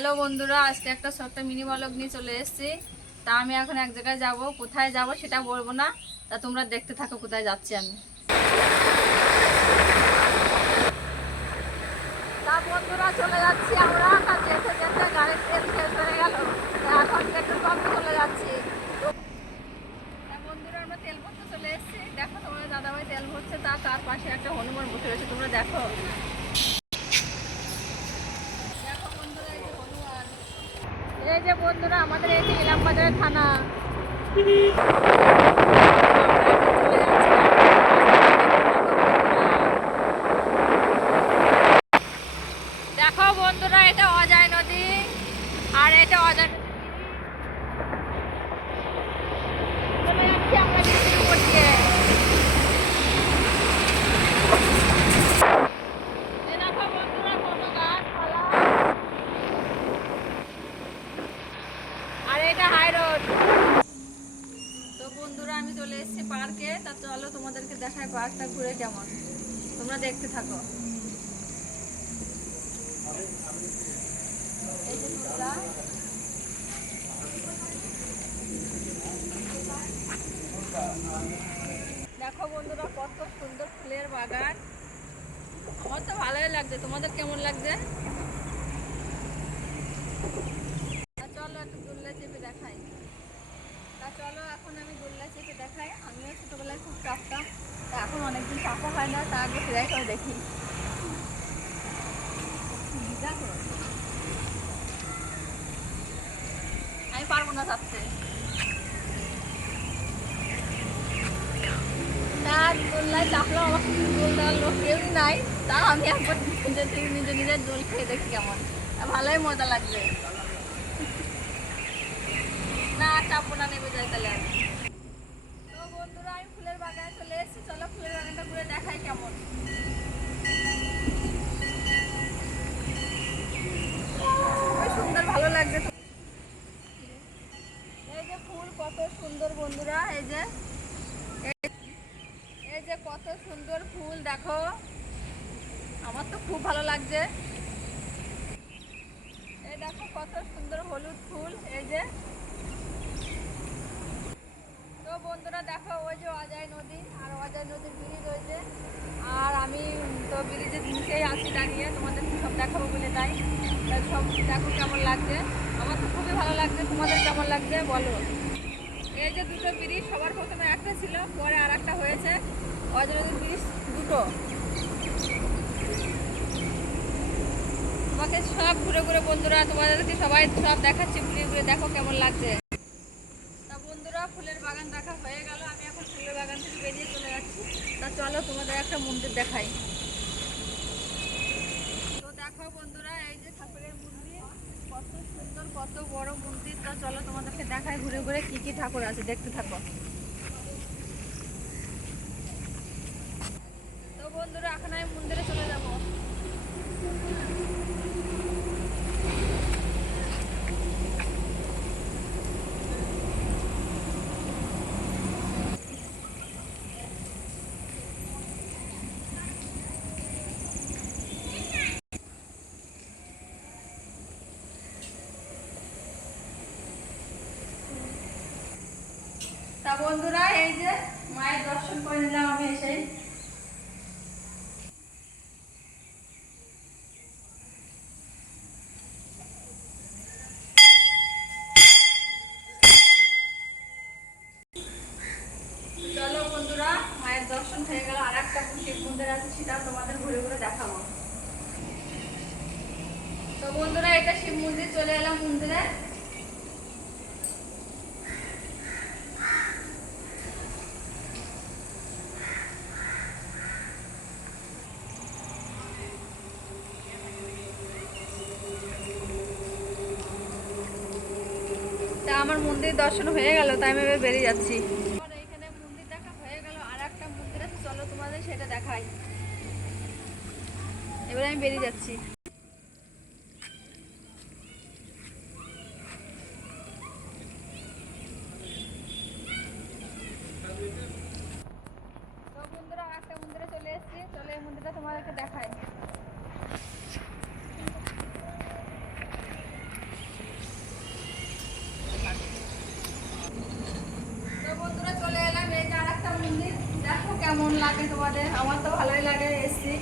Hello বন্ধুরা, আজকে একটা ছোট্ট মিনি ব্লগ নিয়ে চলে এসেছি। তা আমি এখন এক জায়গায় যাব, কোথায় যাব সেটা বলবো না। তা তোমরা দেখতে থাকো কোথায় যাচ্ছি আমি। তা বন্ধুরা চলে যাচ্ছি আমরা, যেতে যেতে গাড়ির তেল শেষ হয়ে গেল। এখন পেট্রোল পাম্পে চলে যাচ্ছি। বন্ধুরা আমরা তেল ভরতে চলে এসেছি। দেখো তোমাদের দাদাভাই তেল ভরছে, তার পাশে একটা হনুমান বসে রয়েছে, তোমরা দেখো। দেখো বন্ধুরা, এই যে হনুমান। এই যে বন্ধুরা আমাদের এই যে ইলামবাজারের থানা। দেখো বন্ধুরা, এটা অজয় নদী, আর এটা অজয় নদী চলে যাচ্ছি আমরা ব্রিজের উপর দিয়ে। এই দেখো বন্ধুরা, কত গাছপালা, আর এটা হাই রোড। তো বন্ধুরা আমি চলে এসেছি পার্কে। তা চলো তোমাদেরকে দেখায় পার্কটা ঘুরে কেমন, তোমরা দেখতে থাকো। এই যে তুললা, দেখো বন্ধুরা কত সুন্দর ফুলের বাগান। আমার তো ভালোই লাগছে, তোমাদের কেমন লাগছে? চলো একটু দোলনায় চেপে দেখাই। তা চলো এখন আমি দোলনায় চেপে দেখাই। আমিও ছোটবেলায় খুব চাপতাম, তা এখন অনেকদিন চাপা হয় না, তা আগে ফিরাই করে দেখি। দেখো আমি পারবো না চাপতে। তার দোলনায় চাপলাম, আমার দোল দেওয়ার লোক কেউই নাই। তা আমি একবার নিজে নিজের দোল খেয়ে দেখি কেমন, ভালোই মজা লাগবে। না চাপবো না, নেমে যাই তাহলে আমি। তো বন্ধুরা আমি ফুলের বাগানে চলে এসেছি, চলো ফুলের বাগানটা ঘুরে দেখাই কেমন। খুবই সুন্দর, ভালো লাগছে। এই যে ফুল কত সুন্দর বন্ধুরা, এই যে এই যে কত সুন্দর ফুল দেখো, আমার তো খুব ভালো লাগছে। এই দেখো কত সুন্দর হলুদ ফুল, এই যে। তো বন্ধুরা দেখো ওই যে অজয় নদী, আর অজয় নদীর ব্রিজ ওই যে। আর আমি তো ব্রিজের নিচেই আছি দাঁড়িয়ে, তোমাদের সব দেখাবো বলে তাই। সব দেখো কেমন লাগছে, আমার তো খুবই ভালো লাগছে। তোমাদের কেমন লাগছে বলো। এই যে দুটো ব্রিজ, সবার প্রথমে একটা ছিল, পরে আর একটা হয়েছে। অজয় নদীর ব্রিজ দুটো। তোমাকে সব ঘুরে ঘুরে বন্ধুরা তোমাদেরকে সবাই সব দেখাচ্ছি, ঘুরে ঘুরে দেখো কেমন লাগছে। তা বন্ধুরা ফুলের বাগান দেখা হয়ে গেল, আমি এখন ফুলের বাগান থেকে বেরিয়ে চলে যাচ্ছি। তা চলো তোমাদের একটা মন্দির দেখাই। তো দেখো বন্ধুরা এই যে ঠাকুরের মন্দির, কত সুন্দর কত বড় মন্দির। তা চলো তোমাদেরকে দেখাই ঘুরে ঘুরে কি কি ঠাকুর আছে, দেখতে থাকো। তো বন্ধুরা এখন আমি মন্দিরে চলে যাব। তা বন্ধুরা এই যে মায়ের দর্শন করে নিলাম আমি এসে। চলো বন্ধুরা মায়ের দর্শন হয়ে গেল, আর একটা শিব মন্দির আছে, সেটা তোমাদের ঘুরে ঘুরে দেখাবো। তো বন্ধুরা এটা শিব মন্দির, চলে এলাম মন্দিরে। তা আমার মন্দির দর্শন হয়ে গেল, তাই আমি এবার বেরিয়ে যাচ্ছি। এখানে মন্দির দেখা হয়ে গেল, আর একটা মন্দির আছে, চলো তোমাদের সেটা দেখাই। এবার আমি বেরিয়ে যাচ্ছি। তো বন্ধুরা একটা মন্দিরে চলে এসেছি, চলে এই মন্দিরটা তোমাদেরকে দেখাই। কেমন লাগে তোমাদের। আমার তো ভালোই লাগে, এসছি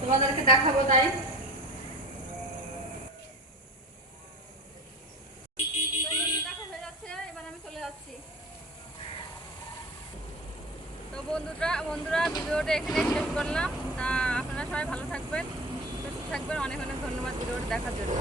তোমাদেরকে দেখাবো তাই। দেখা হয়ে যাচ্ছে, এবার আমি চলে যাচ্ছি। তো বন্ধুরা ভিডিওটা এখানে শেষ করলাম। তা আপনারা সবাই ভালো থাকবেন, সুস্থ থাকবেন। অনেক অনেক ধন্যবাদ ভিডিওটা দেখার জন্য।